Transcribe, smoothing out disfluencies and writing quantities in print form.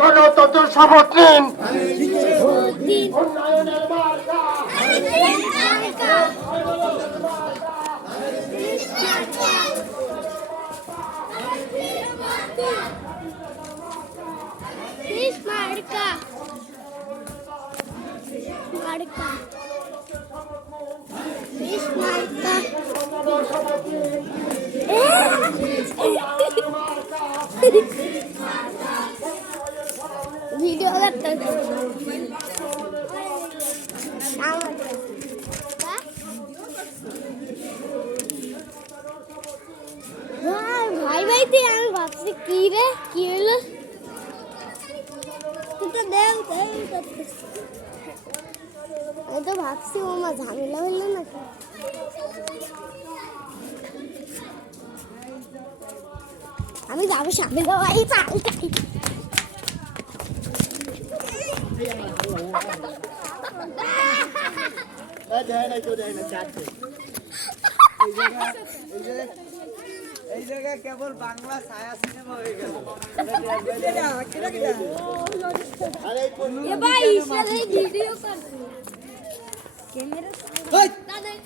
গণতন্ত্র শপথ নিন। উন্নয়নের মার্কা ভিডিও করতে ভাই ভাইতে আমি ভাবছি কি রে কি হলো আমি তো ভাবছি ও মা ঝামেলা হইলো নাকি আমি যাবো সামনে যাবো এই চাল চাই এই জায়গায় কেবল বাংলা ছায়া সিনেমা হয়ে গেল। ভাই ভিডিও কর ক্যামেরা